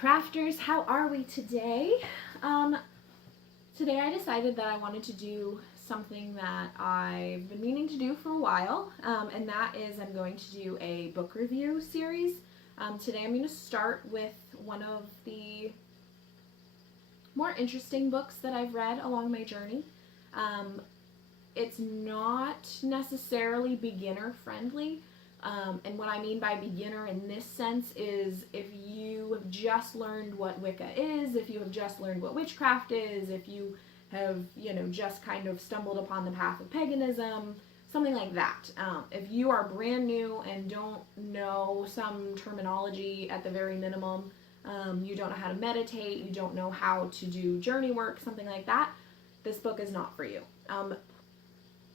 Crafters, how are we today? Today I decided that I wanted to do something that I've been meaning to do for a while, and that is I'm going to do a book review series. Today I'm going to start with one of the more interesting books that I've read along my journey. It's not necessarily beginner friendly. And what I mean by beginner in this sense is if you have just learned what Wicca is, if you have just learned what witchcraft is, if you have, just kind of stumbled upon the path of paganism, something like that. If you are brand new and don't know some terminology at the very minimum, you don't know how to meditate, you don't know how to do journey work, something like that, this book is not for you.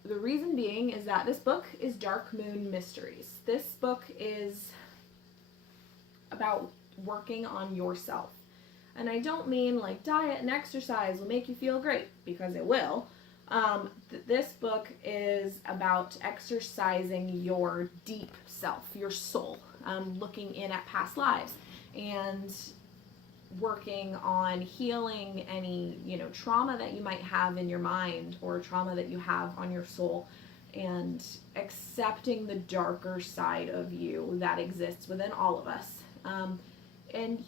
The reason being is that this book is Dark Moon Mysteries. This book is about working on yourself. And I don't mean like diet and exercise will make you feel great, because it will. This book is about exercising your deep self, your soul, looking in at past lives and working on healing any, trauma that you might have in your mind or trauma that you have on your soul, and accepting the darker side of you that exists within all of us. And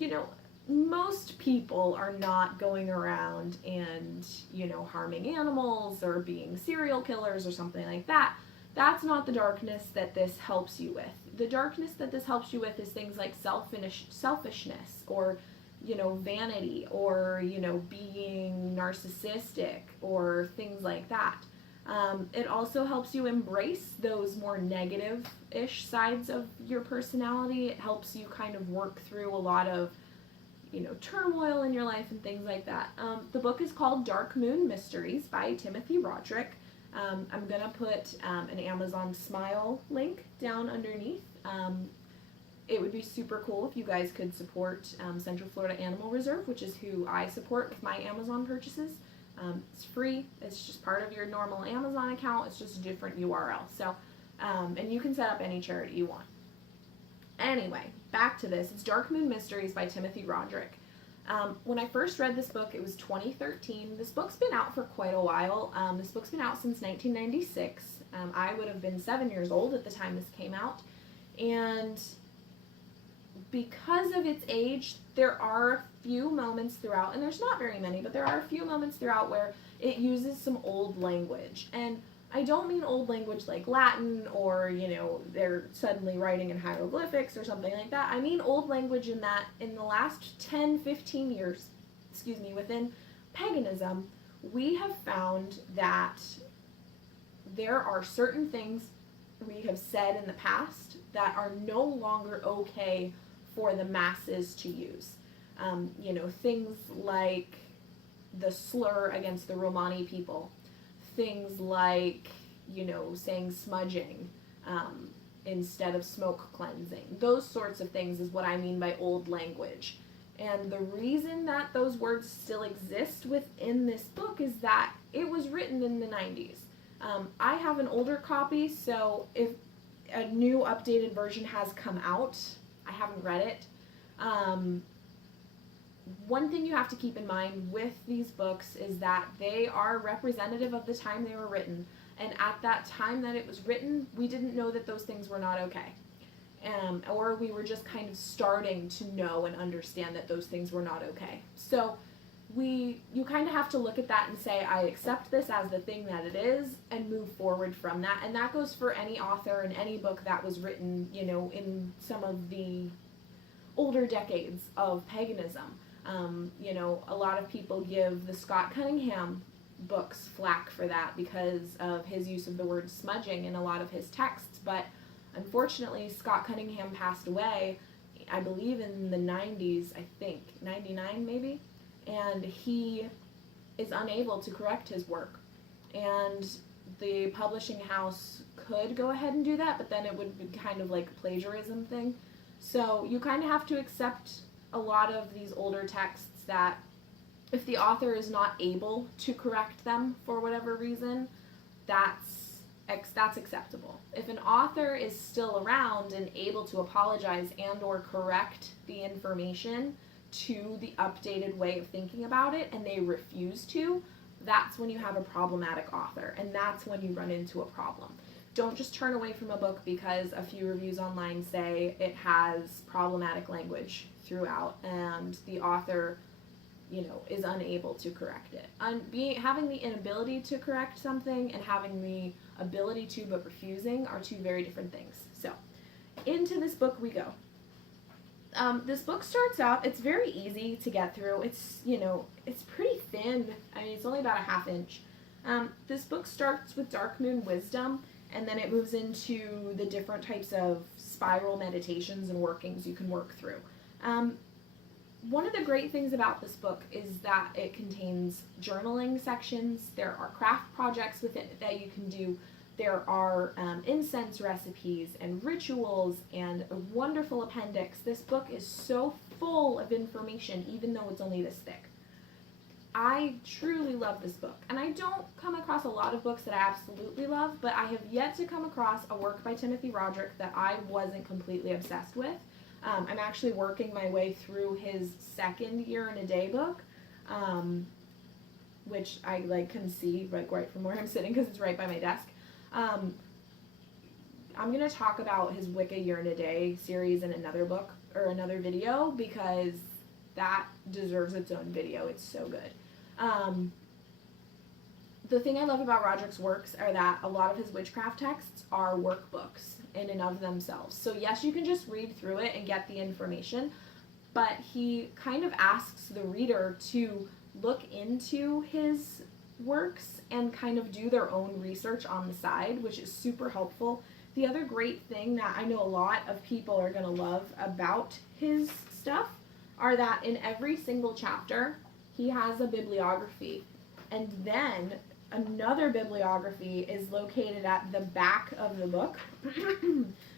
most people are not going around and, harming animals or being serial killers or something like that. That's not the darkness that this helps you with. The darkness that this helps you with is things like selfishness, or vanity, or, being narcissistic, or things like that. It also helps you embrace those more negative-ish sides of your personality. It helps you kind of work through a lot of, turmoil in your life and things like that. The book is called Dark Moon Mysteries by Timothy Roderick. I'm going to put an Amazon Smile link down underneath. It would be super cool if you guys could support Central Florida Animal Reserve, which is who I support with my Amazon purchases. It's free. It's just part of your normal Amazon account. It's just a different URL. So, and you can set up any charity you want. Anyway, back to this. It's Dark Moon Mysteries by Timothy Roderick. When I first read this book, it was 2013. This book's been out for quite a while. This book's been out since 1996. I would have been 7 years old at the time this came out. And because of its age, there are a few moments throughout, and there's not very many, but there are a few moments throughout where it uses some old language. And I don't mean old language like Latin, or, they're suddenly writing in hieroglyphics or something like that. I mean old language in that in the last 10, 15 years, within paganism, we have found that there are certain things we have said in the past that are no longer okay for the masses to use. Things like the slur against the Romani people, things like, saying smudging instead of smoke cleansing. Those sorts of things is what I mean by old language. And the reason that those words still exist within this book is that it was written in the 90s. I have an older copy, so if a new updated version has come out, I haven't read it. One thing you have to keep in mind with these books is that they are representative of the time they were written. And at that time that it was written, we didn't know that those things were not okay. Or we were just kind of starting to know and understand that those things were not okay. So you kind of have to look at that and say, I accept this as the thing that it is, and move forward from that. And that goes for any author and any book that was written, in some of the older decades of paganism. A lot of people give the Scott Cunningham books flack for that because of his use of the word smudging in a lot of his texts. But unfortunately, Scott Cunningham passed away, I believe in the 90s, I think, 99 maybe. And he is unable to correct his work. And the publishing house could go ahead and do that, but then it would be kind of like a plagiarism thing. So you kind of have to accept a lot of these older texts that if the author is not able to correct them for whatever reason, that's acceptable. If an author is still around and able to apologize and or correct the information to the updated way of thinking about it and they refuse to, that's when you have a problematic author, and that's when you run into a problem. Don't just turn away from a book because a few reviews online say it has problematic language throughout and the author, is unable to correct it. Having the inability to correct something and having the ability to but refusing are two very different things. So, into this book we go. This book starts out, it's very easy to get through. It's, it's pretty thin. I mean, it's only about a half inch. This book starts with Dark Moon Wisdom, and then it moves into the different types of spiral meditations and workings you can work through. One of the great things about this book is that it contains journaling sections. There are craft projects with it that you can do. There are incense recipes and rituals and a wonderful appendix. This book is so full of information, even though it's only this thick. I truly love this book, and I don't come across a lot of books that I absolutely love, but I have yet to come across a work by Timothy Roderick that I wasn't completely obsessed with. I'm actually working my way through his second Year in a Day book, which I can see right from where I'm sitting because it's right by my desk. I'm going to talk about his Wicca Year in a Day series in another book or another video because that deserves its own video. It's so good. The thing I love about Roderick's works are that a lot of his witchcraft texts are workbooks in and of themselves. So yes, you can just read through it and get the information, but he kind of asks the reader to look into his works and kind of do their own research on the side, which is super helpful. The other great thing that I know a lot of people are going to love about his stuff are that in every single chapter, he has a bibliography. And then another bibliography is located at the back of the book,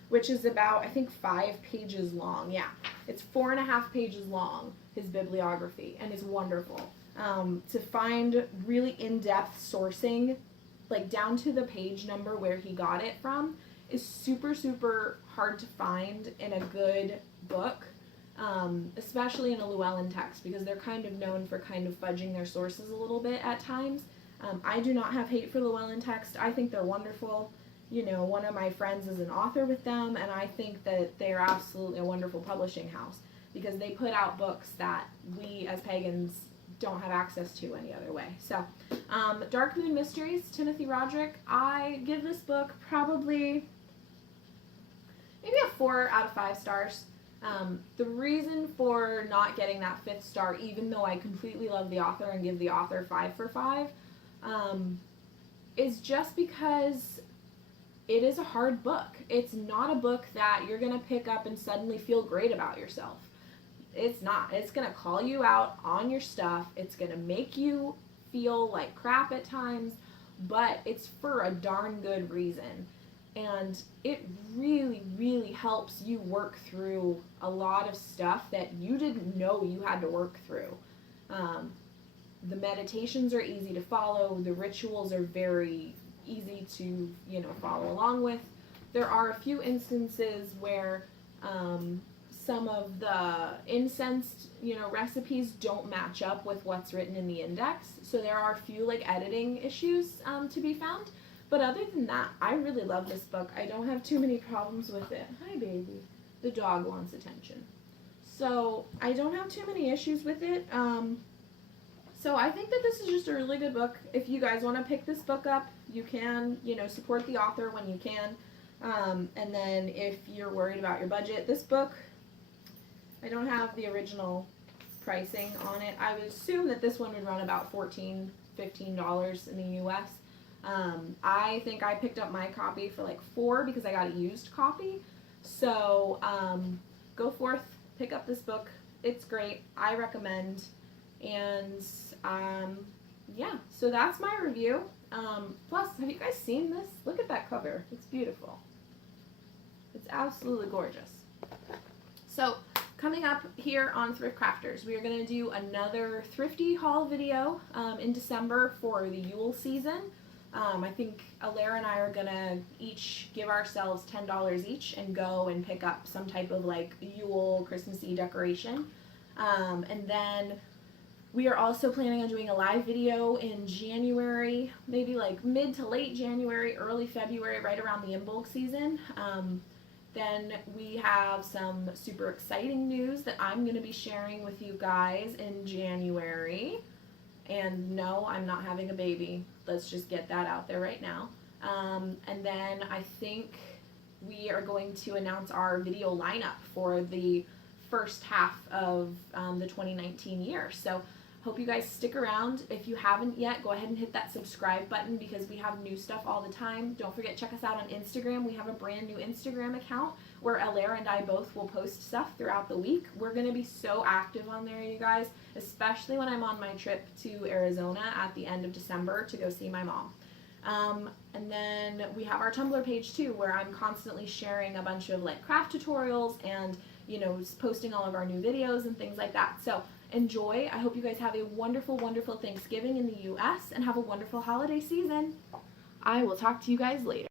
which is about, I think, 5 pages long. Yeah, it's 4.5 pages long, his bibliography, and it's wonderful. To find really in-depth sourcing, down to the page number where he got it from, is super, super hard to find in a good book, especially in a Llewellyn text, because they're kind of known for kind of fudging their sources a little bit at times. I do not have hate for Llewellyn text. I think they're wonderful. One of my friends is an author with them, and I think that they are absolutely a wonderful publishing house because they put out books that we as pagans don't have access to any other way. So, Dark Moon Mysteries, Timothy Roderick. I give this book probably maybe a 4 out of 5 stars. The reason for not getting that 5th star, even though I completely love the author and give the author 5 for 5, is just because it is a hard book. It's not a book that you're going to pick up and suddenly feel great about yourself. It's not. It's going to call you out on your stuff. It's going to make you feel like crap at times, but it's for a darn good reason. And it really, really helps you work through a lot of stuff that you didn't know you had to work through. The meditations are easy to follow. The rituals are very easy to, follow along with. There are a few instances where some of the incense, recipes don't match up with what's written in the index. So there are a few editing issues to be found. But other than that, I really love this book. I don't have too many problems with it. Hi, baby. The dog wants attention. So I don't have too many issues with it. So I think that this is just a really good book. If you guys want to pick this book up, you can, support the author when you can. And then if you're worried about your budget, this book, I don't have the original pricing on it. I would assume that this one would run about $14, $15 in the US. I think I picked up my copy for $4 because I got a used copy. So go forth, pick up this book. It's great. I recommend. And yeah, so that's my review. Plus, have you guys seen this? Look at that cover. It's beautiful. It's absolutely gorgeous. So coming up here on Thrift Crafters, we are going to do another thrifty haul video in December for the Yule season. I think Alair and I are going to each give ourselves $10 each and go and pick up some type of Yule Christmassy decoration. And then we are also planning on doing a live video in January, maybe like mid to late January, early February, right around the in-bulk season. Then we have some super exciting news that I'm going to be sharing with you guys in January. And no, I'm not having a baby. Let's just get that out there right now. And then I think we are going to announce our video lineup for the first half of the 2019 year. So hope you guys stick around. If you haven't yet, go ahead and hit that subscribe button because we have new stuff all the time. Don't forget, check us out on Instagram. We have a brand new Instagram account where Alair and I both will post stuff throughout the week. We're going to be so active on there, you guys, especially when I'm on my trip to Arizona at the end of December to go see my mom. And then we have our Tumblr page too, where I'm constantly sharing a bunch of like craft tutorials and, you know, posting all of our new videos and things like that. So enjoy. I hope you guys have a wonderful, wonderful Thanksgiving in the US and have a wonderful holiday season. I will talk to you guys later.